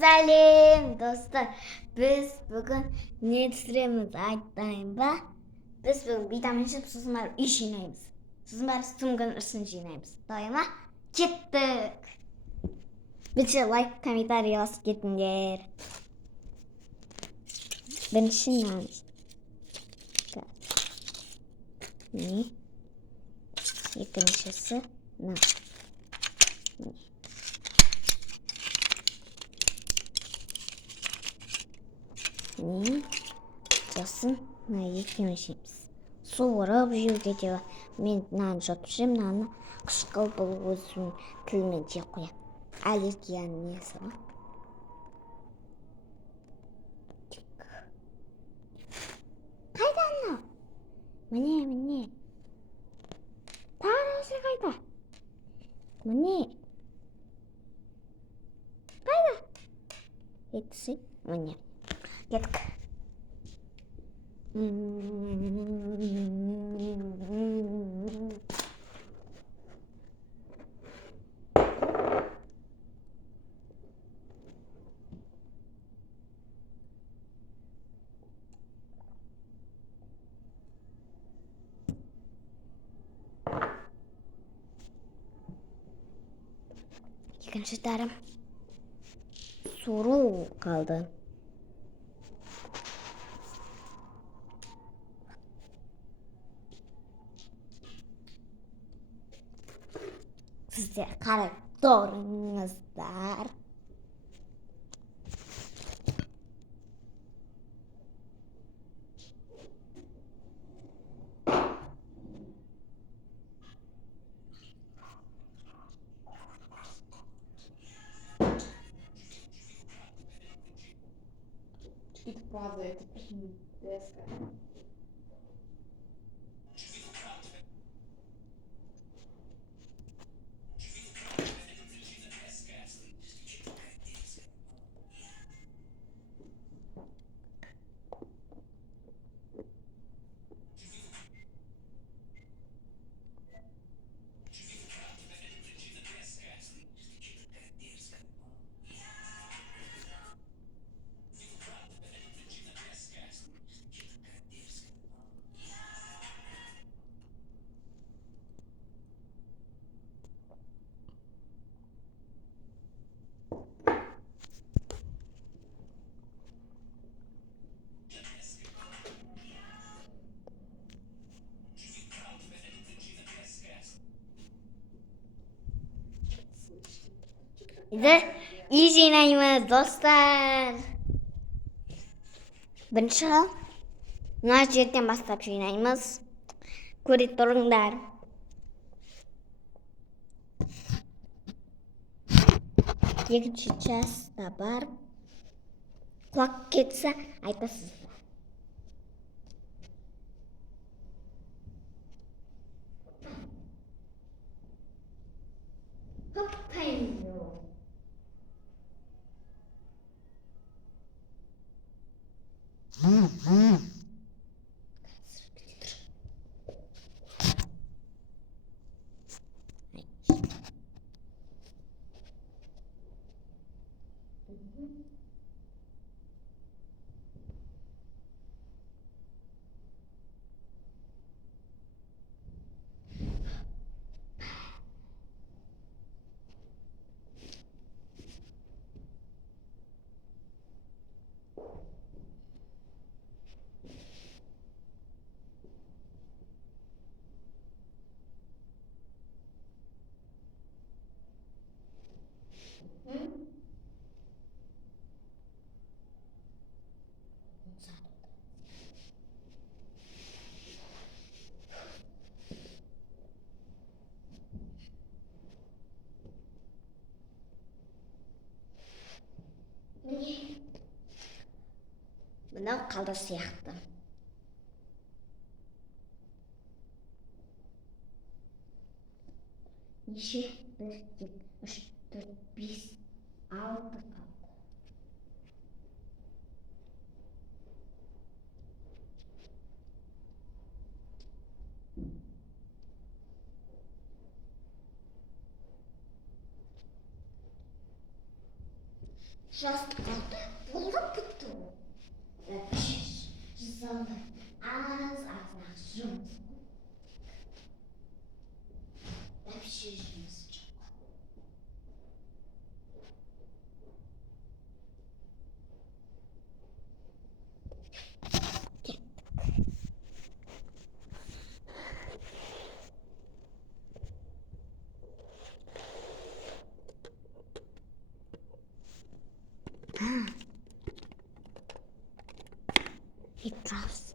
Сәлем, достар. Біз бүгін не түсіреміз айтайын ба? Біз бүгін витаминшіп сосын барып үй жинаймыз. Сосын барып сүңгін ісін жинаймыз. Дайын ма? Кеттік. Бірінші лайк, комментарий жазып кетіңдер. Бірінші нан. Не? Екіншісі нан. Не? Сосын екеуін жейміз. Суырып жеуге де бар. Мен нан жұтып жеймін, наны қышқыл бұл өзім тілмен жеп қоямын. Аллергияның несі ғой. Қайда анау? Міне. Тарасы қайда? Міне. Қайда? Етсі? Міне. Кеттік. Екінші дарым суыру қалды. Сіздер қарай тұрыңыздар. И падает деска. Үй жинаймыз, достар. Бірінші мына жерден бастап жинаймыз. Көре тұрыңдар. Екінші часта бар. Құлақ кетсе айтасыз. Мынау қалды сияқты. Неше? 1, 2, 3, 4, 5, 6 қалды. Жастан булгатtu. Зал аз нахшрум. Вообще It drops.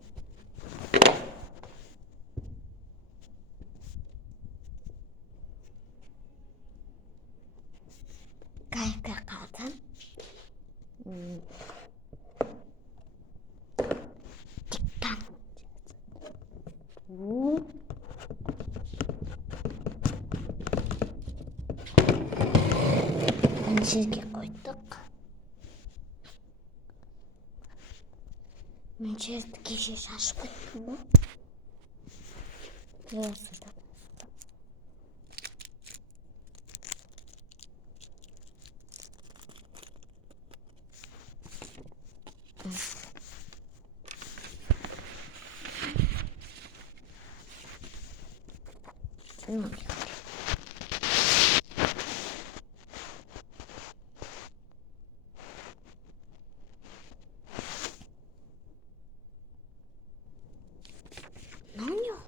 Кайка катан. Тиктан. Энэ жерге койдук. Мен чест кишээ шаших гэх юм уу? Яасаа.何を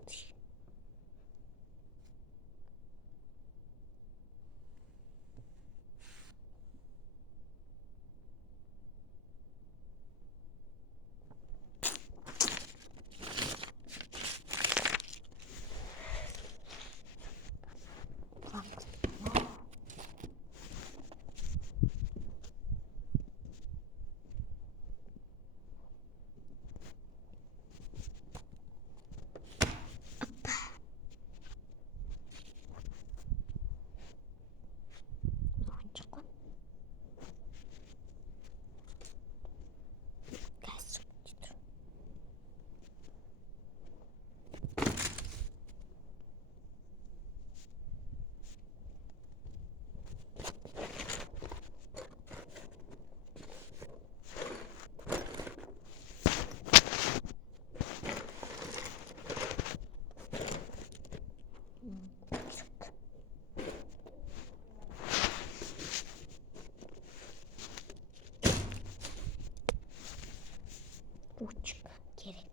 ручка керек.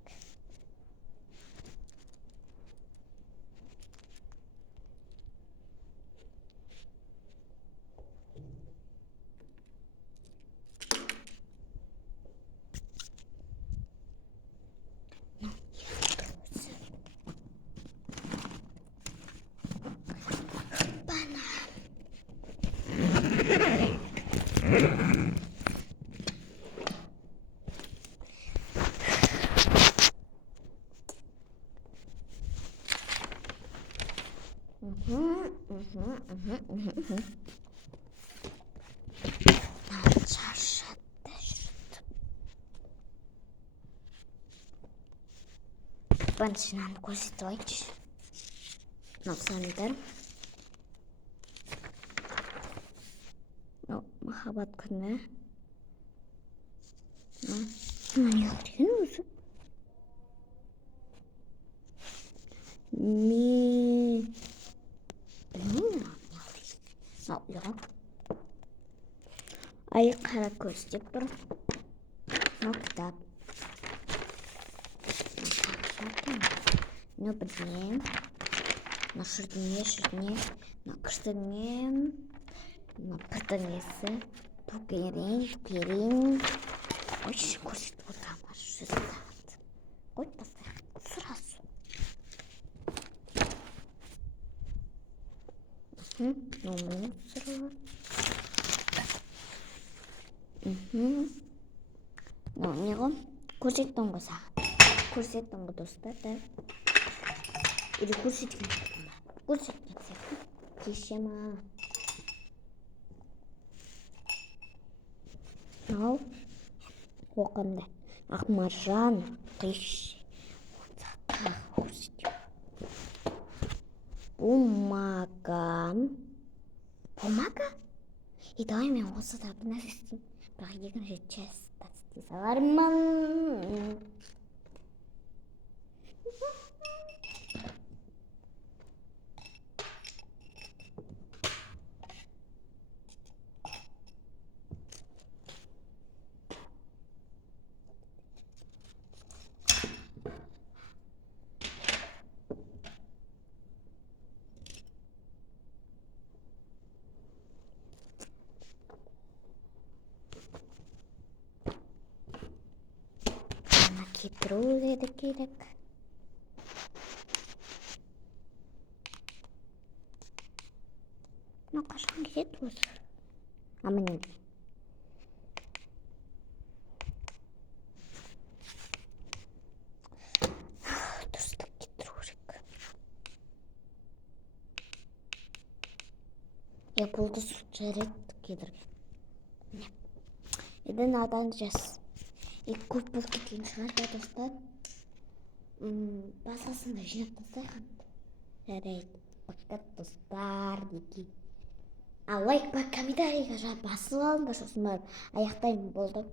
Начинаем кусить лайки. Но сами да. Ну, махаббат күні. Не алатын өзі. Ай қара көз деп тұр. Кітап. Но поднем, на ширне, на крстане, на протонесе, тукерин. Очень курсит вот там, что ставит. Ой, поставим сразу. Ну, мусор. Ну, него курсит던 거 사. курсит던 거 достать. Или курсить не курсить не кишема. Ал оқынды. Ақмаржан қиш. Бумага. Бумага? И давай мен осы тапына істеймін. Бах екінші часть тасты саларман. Кетруледі керек. Қашан кетеді осы? Міне. Дұрыстап кетіру керек. Я болды сұрт жарайды кетірген. Міне. Енді надан жас. Көп болып кеткен шығар да достар. Басқасын да жинап тастайық. Жарайды. Пока достар дейтін. Лайк па комментарийға басып алыңдар, сосын барып аяқтаймын. Болды.